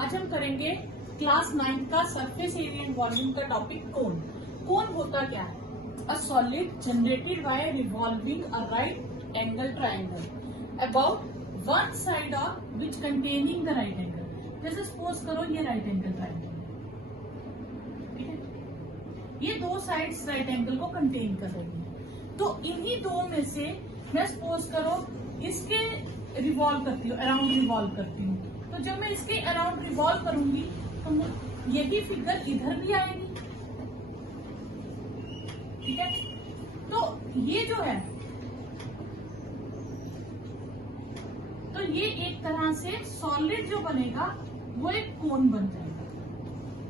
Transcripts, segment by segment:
आज हम करेंगे क्लास 9 का सरफेस एरिया एंड वॉल्यूम का टॉपिक कोन। कोन होता क्या है? A solid generated by revolving a right angle triangle about one side of which containing the right angle. जैसे सपोज करो ये राइट एंगल ट्रायंगल, ठीक है, ये दो साइड्स राइट एंगल को कंटेन कर रही है। तो इन्हीं दो में से मैं सपोज करो इसके रिवॉल्व करती हूँ, अराउंड रिवॉल्व करती हूँ। तो जब मैं इसके अराउंड रिवॉल्व करूंगी तो यही फिगर इधर भी आएगी, ठीक है। तो ये जो है, तो ये एक तरह से सॉलिड जो बनेगा वो एक कोन बन जाएगा।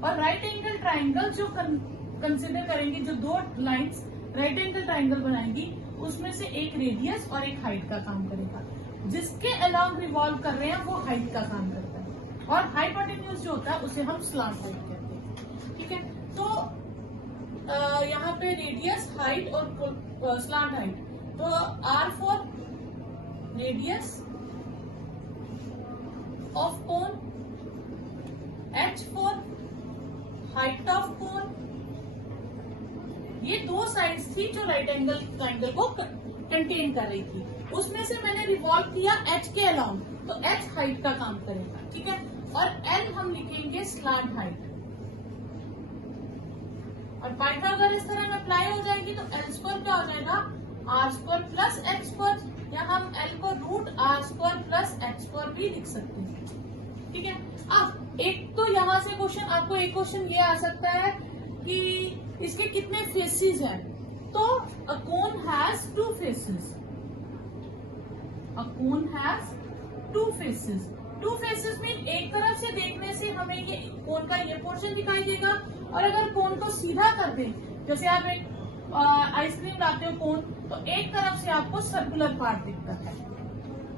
और राइट एंगल ट्राइंगल जो कंसिडर करेंगे, जो दो लाइंस राइट एंगल ट्राइंगल बनाएंगी, उसमें से एक रेडियस और एक हाइट का काम करेगा। जिसके अलाउंग रिवॉल्व कर रहे हैं वो हाइट का काम करता है, और हाइपोटेन्यूज जो होता है उसे हम स्लांट हाइट कहते हैं, ठीक है। तो यहाँ पे रेडियस, हाइट और स्लांट हाइट, तो R for radius of cone, H for height of cone. ये दो साइड्स थी जो राइट एंगल ट्राइंगल को कंटेन कर रही थी। उसमें से मैंने रिवॉल्व किया एच के अलाउंग, तो एच हाइट का काम करेगा, ठीक है। और एल हम लिखेंगे स्लांट हाइट। और पाइथागोरस इस तरह में अप्लाई हो जाएगी तो एल स्क्वायर क्या हो जाएगा? R square plus x square, या हम एल को root R square plus x square भी लिख सकते हैं, ठीक है। अब एक तो यहाँ से क्वेश्चन, आपको एक क्वेश्चन ये आ सकता है कि इसके कितने फेसेस हैं। तो a cone has two faces, a cone has two faces. Two faces mean एक तरफ से देखने से हमें ये कोन का ये पोर्शन दिखाई देगा, और अगर कोन को सीधा कर दें, जैसे आप एक आइसक्रीम लाते हो कोन, तो एक तरफ से आपको सर्कुलर पार्ट दिखता है,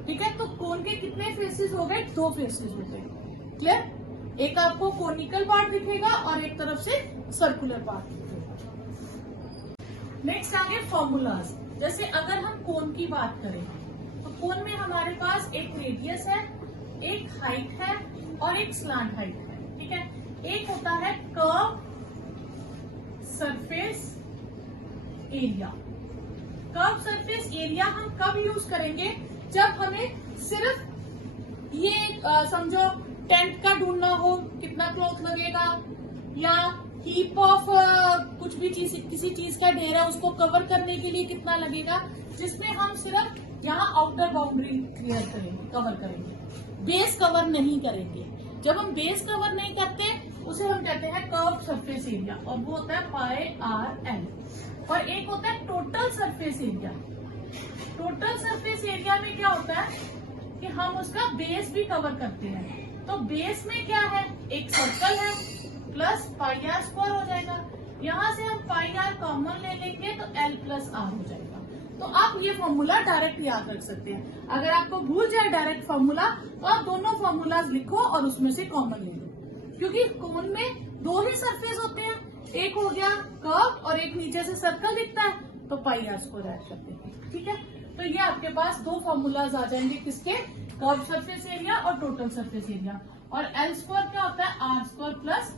ठीक है। तो कोन के कितने फेसेस हो गए? दो फेसेस हो गए, क्लियर। एक आपको कोनिकल पार्ट दिखेगा और एक तरफ से सर्कुलर पार्ट दिखेगा। नेक्स्ट आगे फॉर्मूलाज। जैसे अगर हम कोन की बात करें तो कोन में हमारे पास एक रेडियस है, एक हाइट है और एक स्लांट हाइट है, ठीक है। एक होता है curve surface area. Curve surface area हम कब यूज करेंगे? जब हमें सिर्फ ये समझो टेंट का ढूंढना हो, कितना क्लॉथ लगेगा, या हीप ऑफ कुछ भी चीज, किसी चीज का ढेर है, उसको कवर करने के लिए कितना लगेगा, जिसमें हम सिर्फ यहाँ आउटर बाउंड्री क्लियर करेंगे, कवर करेंगे, बेस कवर नहीं करेंगे। जब हम बेस कवर नहीं करते उसे हम कहते हैं कर्व सरफेस एरिया, और वो होता है पाई आर एल। और एक होता है total surface area. Total surface area में क्या होता है कि हम उसका बेस भी कवर करते हैं। तो बेस में क्या है? एक सर्कल है प्लस पाई आर स्क्वायर हो जाएगा। यहाँ से हम पाई आर कॉमन ले लेंगे तो एल प्लस आर हो जाएगा। तो आप ये फॉर्मूला डायरेक्ट याद रख सकते हैं। अगर आपको भूल जाए डायरेक्ट फॉर्मूला, तो आप दोनों फॉर्मूलाज लिखो और उसमें से कॉमन ले लो, क्योंकि कोन में दो ही सरफेस होते हैं, एक हो गया कर्व और एक नीचे से सर्कल दिखता है, तो पाई आर स्क्वायर ऐड करते हैं, ठीक है। तो ये आपके पास दो फॉर्मूलाज आ जाएंगे, किसके? कर्व सरफेस एरिया और टोटल सरफेस एरिया। और एल स्क्वायर क्या होता है? R square plus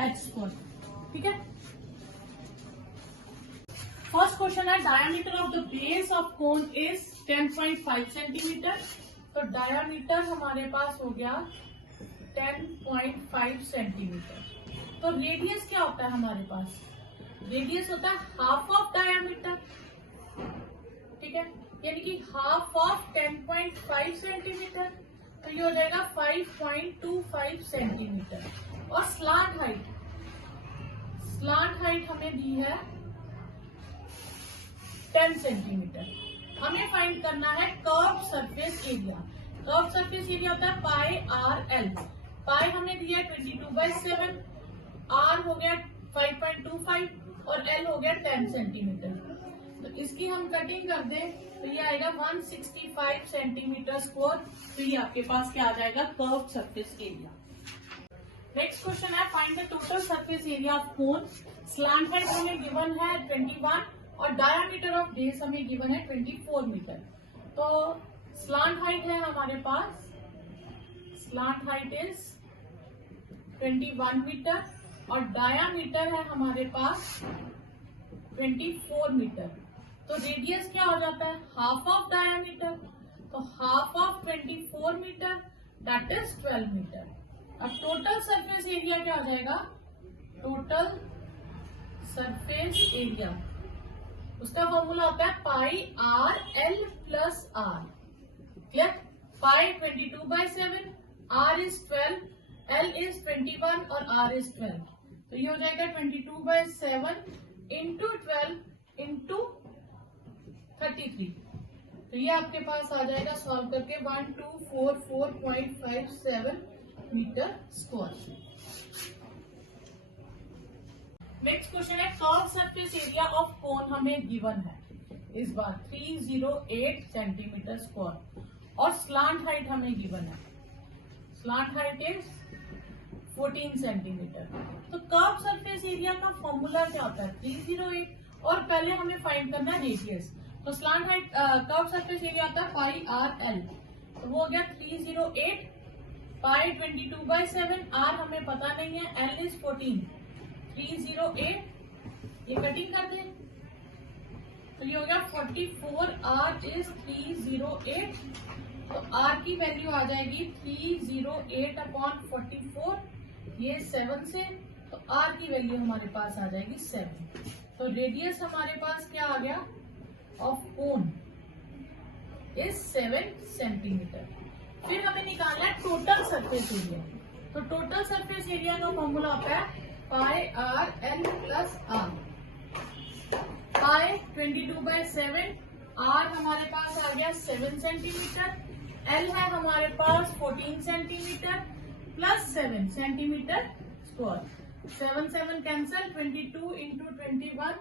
H square, ठीक है। फर्स्ट क्वेश्चन है diameter of the base of cone is 10.5 centimetre. तो डायमीटर हमारे पास हो गया 10.5 सेंटीमीटर। तो रेडियस क्या होता है हमारे पास? रेडियस होता है हाफ ऑफ डायमीटर, ठीक है, यानी कि हाफ ऑफ 10.5 सेंटीमीटर, तो ये हो जाएगा 5.25 सेंटीमीटर। और स्लांट हाइट, स्लांट हाइट हमें दी है 10 सेंटीमीटर। हमें फाइंड करना है curve surface area. Curve surface area होता है पाई आर एल। पाई हमें दिया 22/7, आर हो गया 5.25 और एल हो गया 10 सेंटीमीटर। तो इसकी हम कटिंग कर दें तो ये आएगा 165 सेंटीमीटर स्क्वायर। तो ये आपके पास क्या आ जाएगा? Curve surface area. Next question है find the total surface area of cone. Slant height हमें गिवन है 21 और डायमीटर ऑफ बेस हमें गिवन है 24 मीटर। तो स्लांट हाइट है हमारे पास, स्लांट हाइट इज 21 मीटर और डायामीटर है हमारे पास 24 मीटर। तो रेडियस क्या हो जाता है, हाफ ऑफ डायामीटर, तो half of 24 metre that is 12 metre. अब टोटल सरफेस एरिया क्या हो जाएगा, टोटल सरफेस एरिया, उसका फॉर्मूला होता है pi R L plus R. Clear, pi 22/7, R is 12, L is 21 और आर इज 12, तो ये हो जाएगा 22/7 इंटू 12 इंटू 33। तो ये आपके पास आ जाएगा सॉल्व करके 1244.57 मीटर स्क्वायर। नेक्स्ट क्वेश्चन है, कर्व सरफेस एरिया ऑफ कोन हमें गिवन है इस बार 308 सेंटीमीटर स्क्वायर और स्लांट हाइट हमें गिवन है, स्लांट हाइट इज 14 सेंटीमीटर। तो कर्व सरफेस एरिया का फॉर्मूला क्या होता है 308 और पहले हमें फाइंड करना है रेडियस। तो slant height curve surface area होता है पाई आर एल, तो वो हो गया 308 पाई 22/7, आर हमें पता नहीं है, एल इज 14, 308 ये कटिंग कर दें तो ये हो गया 44, आर इज 308, तो आर की वैल्यू आ जाएगी 308/44, ये 7 से, तो आर की वैल्यू हमारे पास आ जाएगी 7। तो रेडियस हमारे पास क्या आ गया ऑफ कोन इज 7 सेंटीमीटर। फिर हमें निकालना है टोटल सरफेस एरिया। तो टोटल सरफेस एरिया का फॉर्मूला होता है pi R L plus R. Pi 22/7, R हमारे पास आ गया 7 सेंटीमीटर, एल है हमारे पास 14 centimetre plus 7 centimetre square, 7 7 cancel, 22 into 21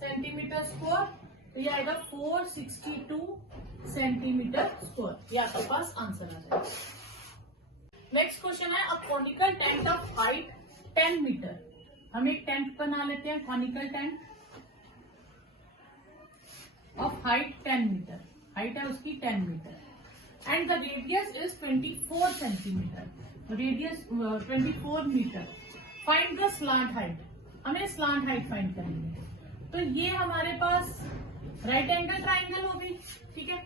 centimetre square, तो ये आएगा 462 सेंटीमीटर स्क्वायर। ये आपके पास आंसर आ जाएगा। नेक्स्ट क्वेश्चन है, a conical tent of height 10 metre. हम एक टेंट बना लेते हैं, conical tent of height 10 metre, height है उसकी 10 metre and the radius is 24 centimetre, radius 24 metre. Find the slant height, हमें स्लांट हाइट फाइंड करनी है। तो ये हमारे पास राइट एंगल ट्राइंगल हो गई, ठीक है,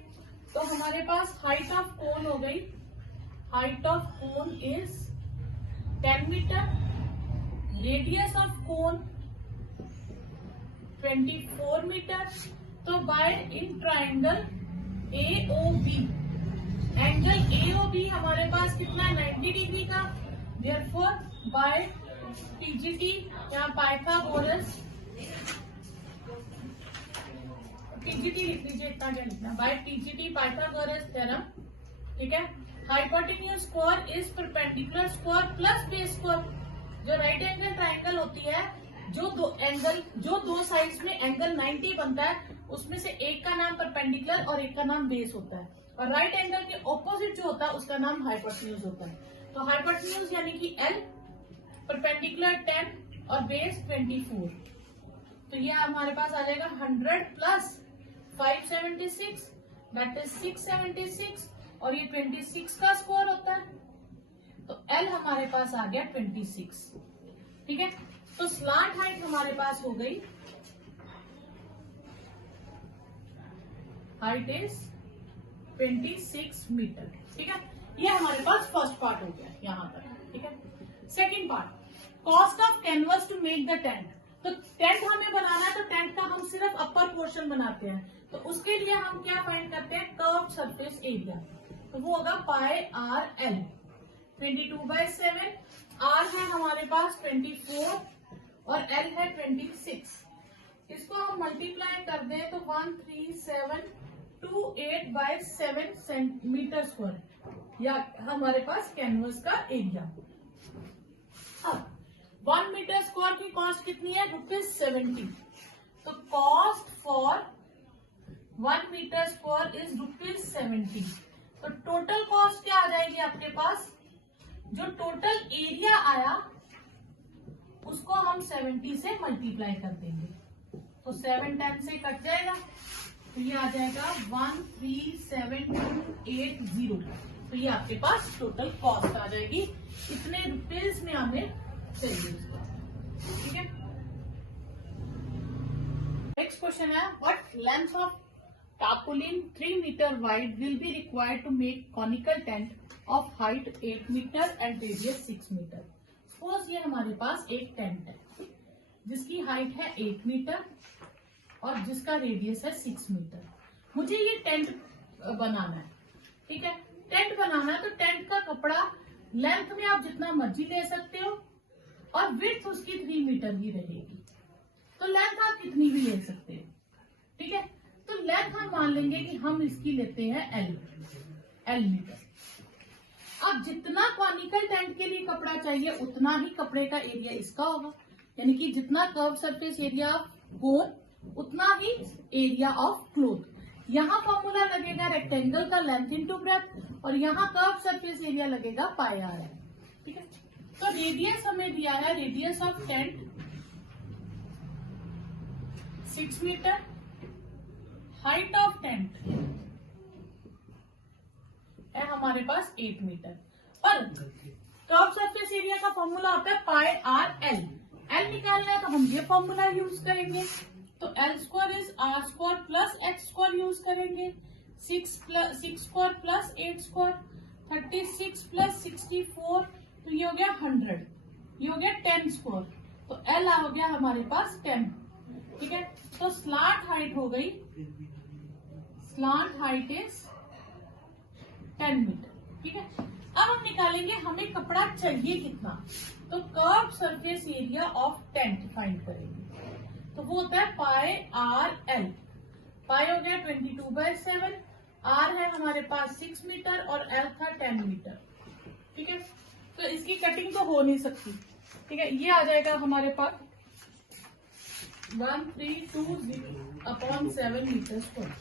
तो हमारे पास हाइट ऑफ कोन हो गई, height of cone is 10 metre, radius of cone 24 metre. तो by in triangle AOB, angle AOB हमारे पास कितना है 90 डिग्री का, देयरफॉर बाय PGT या पाइथागोरस, PGT लिख लीजिए, इतना क्या लिखना, बाय PGT पाइथागोरस थ्योरम, ठीक है। Hypotenuse square is perpendicular square plus base square. जो राइट एंगल ट्राइंगल होती है, जो दो साइड्स में एंगल 90 बनता है, उसमें से एक का नाम परपेंडिकुलर और एक का नाम बेस होता है, और राइट एंगल के ऑपोजिट जो होता है उसका नाम हाइपोटेन्यूज होता है। तो हाइपोटेन्यूज यानी कि L, परपेंडिकुलर 10 और बेस 24, तो ये हमारे पास आ जाएगा 100 प्लस 576 दैट इज 676 और ये 26 का स्क्वायर होता है, तो L हमारे पास आ गया 26, ठीक है। तो स्लांट हाइट हमारे पास हो गई, हाइट इज 26 मीटर, ठीक है। ये हमारे पास फर्स्ट पार्ट हो गया यहाँ पर, ठीक है। Second part, cost of canvas to make the tent. तो टेंट हमें बनाना है, तो टेंट का हम सिर्फ अपर पोर्शन बनाते हैं, तो उसके लिए हम क्या फाइंड करते हैं, कर्व सरफेस एरिया, तो वो होगा पाई आर एल 22/7, आर है हमारे पास 24 और एल है 26। इसको हम मल्टीप्लाई कर दें तो 13728/7 सेंटीमीटर स्क्वायर, या हमारे पास कैनवस का एरिया। अब 1 मीटर स्क्वायर की कॉस्ट कितनी है, ₹70। तो cost for 1 metre square is ₹70। तो टोटल कॉस्ट क्या आ जाएगी आपके पास, जो टोटल एरिया आया उसको हम 70 से मल्टीप्लाई कर देंगे, तो 7 10 से कट जाएगा, तो ये आ जाएगा 13780। तो ये आपके पास टोटल कॉस्ट आ जाएगी इतने रुपीज में हमें चाहिए उसको, ठीक है। नेक्स्ट क्वेश्चन है, what length of tarpaulin 3 meter wide will be required to make conical tent of height 8 meter and radius 6 meter. Suppose ये हमारे पास एक टेंट है जिसकी हाइट है 8 मीटर और जिसका रेडियस है 6 मीटर। मुझे ये टेंट बनाना है, ठीक है। टेंट बनाना है तो टेंट का कपड़ा लेंथ में आप जितना मर्जी ले सकते हो और विड्थ उसकी 3 मीटर ही रहेगी, तो लेंथ आप कितनी भी ले सकते हो, ठीक है। तो लेंथ हम मान लेंगे कि हम इसकी लेते हैं एल मीटर। अब जितना कॉनिकल टेंट के लिए कपड़ा चाहिए उतना ही कपड़े का एरिया इसका होगा, यानी कि जितना कर्व सरफेस एरिया ऑफ कोन उतना ही एरिया ऑफ क्लोथ। यहाँ फॉर्मूला लगेगा रेक्टेंगल का लेंथ इंटू ब्रेथ और यहाँ कर्व सरफेस एरिया लगेगा पाई आर है, ठीक है। तो रेडियस हमें दिया है, radius of tent 6 metre, height of tent है हमारे पास 8 मीटर। पर कर्व सरफेस एरिया का फॉर्मूला होता है पाई आर एल। एल निकालना है तो हम ये फॉर्मूला यूज करेंगे, तो L square is R square plus x square use करेंगे। 6 स्क्वायर प्लस 8 स्क्वायर 36 प्लस 64, तो ये हो गया 100, ये हो गया 10 स्क्वायर, तो एल आ गया हमारे पास 10, ठीक है। तो स्लांट हाइट हो गई, स्लांट हाइट इज 10 मीटर, ठीक है। अब हम निकालेंगे हमें कपड़ा चाहिए कितना, तो curve surface area of tent find करेंगे, तो वो होता है पाई आर एल। पाई हो गया 22/7, आर है हमारे पास 6 मीटर और एल था 10 मीटर, ठीक है। तो इसकी कटिंग तो हो नहीं सकती, ठीक है। ये आ जाएगा हमारे पास 1320/7 मीटर स्क्वायर।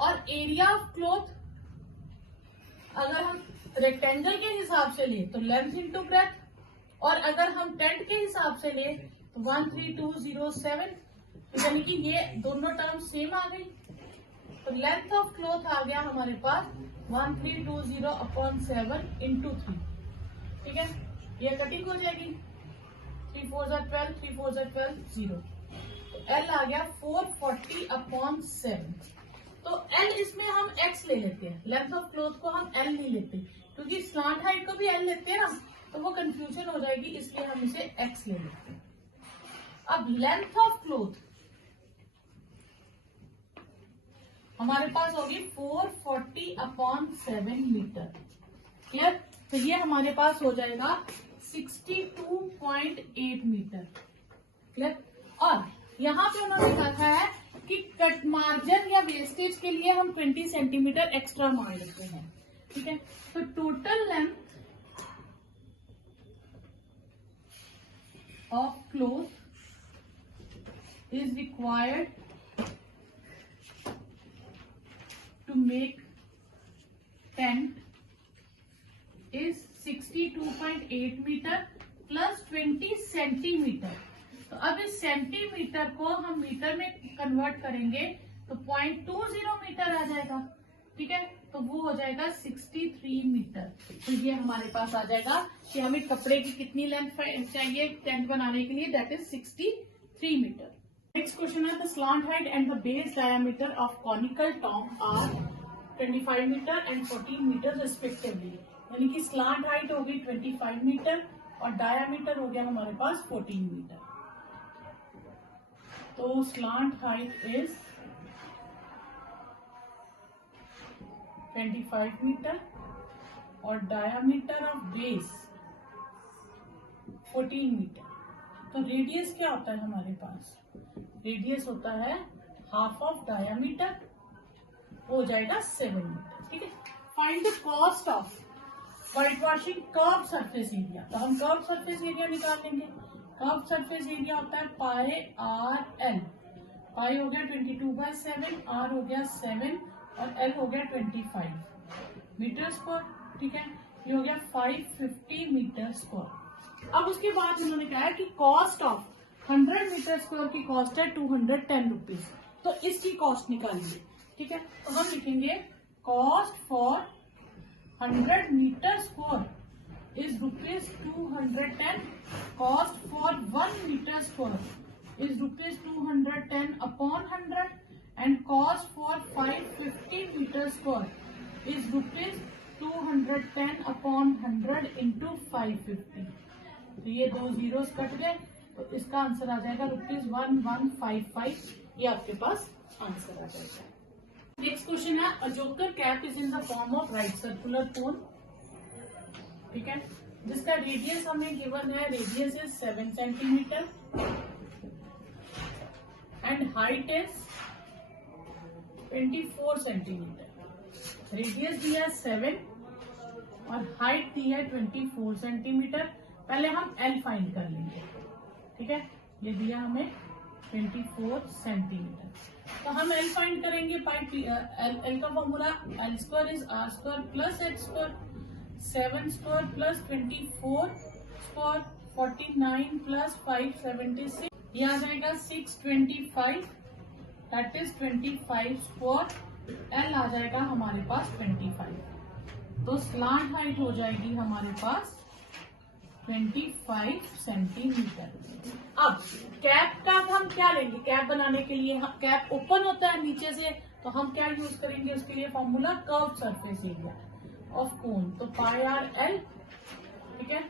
और एरिया ऑफ क्लॉथ अगर हम रेक्टेंगल के हिसाब से ले तो लेंथ इंटू ब्रेथ, और अगर हम टेंट के हिसाब से ले तो 13207, यानी कि ये दोनों टर्म सेम आ गई। तो लेंथ ऑफ क्लॉथ आ गया हमारे पास 1320/7 इंटू 3, ठीक है। ये कटिंग हो जाएगी, 3 4 12, 3 4 12 0, तो एल आ गया 440/7। तो एल इसमें हम एक्स ले लेते हैं, लेंथ ऑफ क्लॉथ को हम एल नहीं लेते क्योंकि स्लांट हाइट को भी एल लेते हैं ना, तो वो कंफ्यूजन हो जाएगी, इसलिए हम इसे एक्स ले लेते हैं। अब लेंथ ऑफ क्लॉथ हमारे पास होगी 440/7 मीटर, क्लियर। तो ये हमारे पास हो जाएगा 62.8 मीटर, क्लियर। और यहाँ पे उन्होंने कहा है कि कट मार्जिन या वेस्टेज के लिए हम 20 सेंटीमीटर एक्स्ट्रा मान लेते हैं, ठीक है। तो total length of cloth is required to make tent is 62.8 metre plus 20 centimetre. तो अब इस सेंटीमीटर को हम मीटर में कन्वर्ट करेंगे तो 0.20 मीटर आ जाएगा, ठीक है। तो वो हो जाएगा 63 मीटर। तो ये हमारे पास आ जाएगा कि हमें कपड़े की कितनी लेंथ चाहिए टेंट बनाने के लिए, that is 63 metre. Next question है, the slant height and the base diameter of conical tomb are 25 metre and 14 metre respectively, यानी कि स्लांट हाइट होगी 25 मीटर और डायामीटर हो गया हमारे पास 14 मीटर। तो स्लांट हाइट इज 25 मीटर और डायामीटर ऑफ बेस 14 मीटर। तो रेडियस क्या होता है हमारे पास, रेडियस होता है हाफ ऑफ डायामीटर, हो जाएगा 7 मीटर, ठीक है। Find the cost of white washing curve surface area, तो हम कर्व सरफेस एरिया निकाल लेंगे। कर्व सरफेस एरिया होता है पाई आर एल। पाई हो गया 22/7, आर हो गया 7 और एल हो गया 25 मीटर स्क्वायर, ठीक है। ये हो गया 550 मीटर स्क्वायर। अब उसके बाद उन्होंने कहा कि कॉस्ट ऑफ 100 मीटर स्क्वायर की कॉस्ट है 210 रुपीज, तो इसकी कॉस्ट निकालिए, ठीक है। तो हम लिखेंगे cost for 100 metre square is rupees 210. Cost for 1 meter square is rupees 210 upon 100, and cost for 550 meter square is rupees 210 upon 100 into 550. तो ये दो जीरोस कट गए, तो इसका आंसर आ जाएगा रुपीज 1155। ये आपके पास आंसर आ जाएगा। नेक्स्ट क्वेश्चन है, a joker cap is in the form of right circular cone, ठीक है, जिसका रेडियस हमें गिवन है, radius is 7 centimetre and height is 24 centimetre. Radius दिया है 7 और हाइट दी है 24 सेंटीमीटर। पहले हम एल फाइंड कर लेंगे, ठीक है, ये दिया हमें 24 सेंटीमीटर। तो हम एल फाइंड करेंगे बाई एल का फॉर्मूला L square is R square plus H square, 7 square plus 24 square 49 plus 576, ये आ जाएगा 625, दैट इज 25 स्क्वायर। एल आ जाएगा हमारे पास 25, तो स्लांट हाइट हो जाएगी हमारे पास 25 सेंटीमीटर। अब कैप का हम क्या लेंगे, कैप बनाने के लिए कैप ओपन होता है नीचे से, तो हम क्या यूज करेंगे उसके लिए, formula curve surface area of कोन, तो पाई आर एल, ठीक है,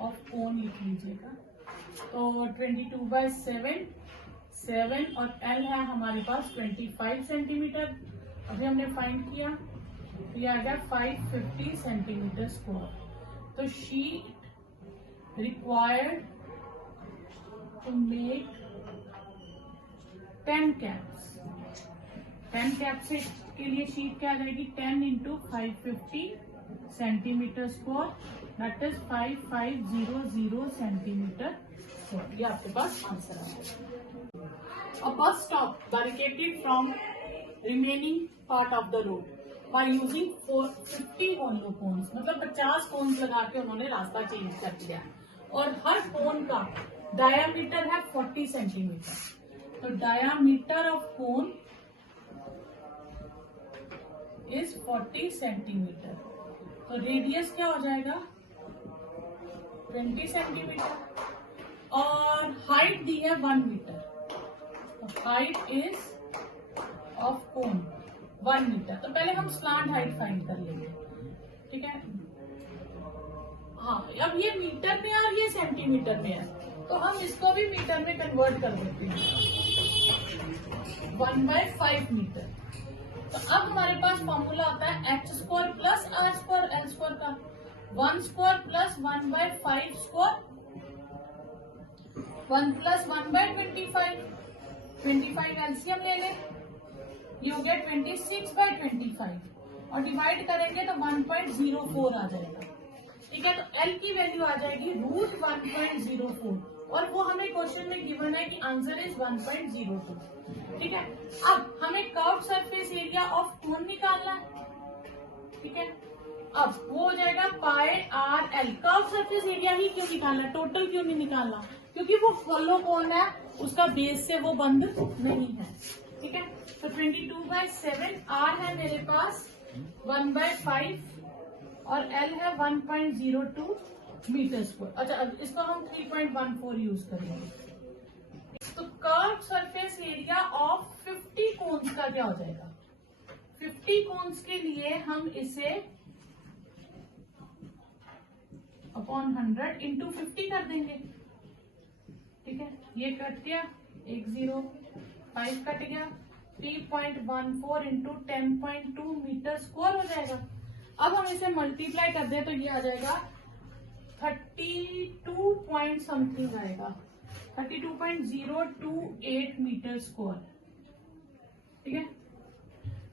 ऑफ कोन लिख लीजिएगा। तो 22/7 7 और एल है हमारे पास 25 सेंटीमीटर। अभी हमने फाइंड किया, तो ये आ गया 550 सेंटीमीटर स्क्वायर। तो sheet required to make 10 caps। 10 caps के लिए शीट क्या आ जाएगी, 10 into 550 centimetre square, that is 5500 centimetre square. ये आपके पास आंसर आ जाएगा। A bus stop barricaded from remaining part of the road by using 50 hollow cones, मतलब 50 cons लगा के उन्होंने रास्ता चेंज कर दिया, और हर कोन का डायामीटर है 40 सेंटीमीटर। तो diameter of cone is 40 centimetre. तो रेडियस क्या हो जाएगा 20 सेंटीमीटर, और हाइट दी है 1 मीटर। तो height is of cone 1 metre. तो पहले हम स्लांट हाइट फाइंड कर लेंगे, ठीक है। हाँ, अब ये मीटर में है और ये सेंटीमीटर में है, तो हम इसको भी मीटर में कन्वर्ट कर देते हैं, 1/5 मीटर। तो अब हमारे पास फॉर्मूला आता है H square plus R square L square का, 1 square plus 1/5 square, 1 plus 1/25, 25 LCM ले लें, ये हो गया 26/25, और डिवाइड करेंगे तो 1.04 आ जाएगा, ठीक है। तो एल की वैल्यू आ जाएगी √1.04, और वो हमें क्वेश्चन में गिवन है कि आंसर इज 1.02, ठीक है। अब हमें curve surface area of cone निकालना है, ठीक है। अब वो हो जाएगा pi R L. Curve surface area ही क्यों निकालना, टोटल क्यों नहीं निकालना, क्योंकि वो होलो कोन है, उसका बेस से वो बंद नहीं है, ठीक है। तो 22/7 आर है मेरे पास 1/5 और एल है 1.02 मीटर स्क्वायर। अच्छा, अब इसको हम 3.14 यूज करेंगे। तो curve surface area of 50 cones का क्या हो जाएगा, 50 कोन्स के लिए हम इसे अपॉन 100 इंटू 50 कर देंगे, ठीक है। ये कट गया, 105 कट गया, 3.14 इंटू 10.2 मीटर स्क्वायर हो जाएगा। अब हम इसे मल्टीप्लाई कर दें तो ये आ जाएगा 32 पॉइंट समथिंग आएगा, 32.028 मीटर स्क्वायर, ठीक है।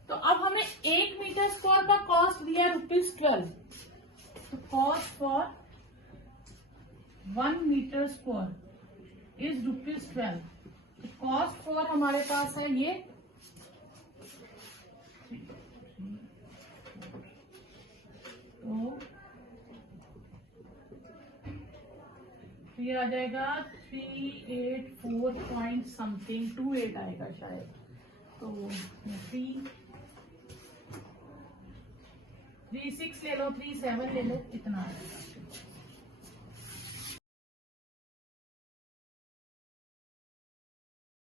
तो अब हमें 1 मीटर स्क्वायर का कॉस्ट दिया है ₹12। तो cost for 1 metre square is ₹12। तो कॉस्ट फॉर हमारे पास है ये तो ये आ जाएगा 384 पॉइंट समथिंग 28 आएगा शायद। तो 36 ले लो, 37 ले लो, इतना आएगा।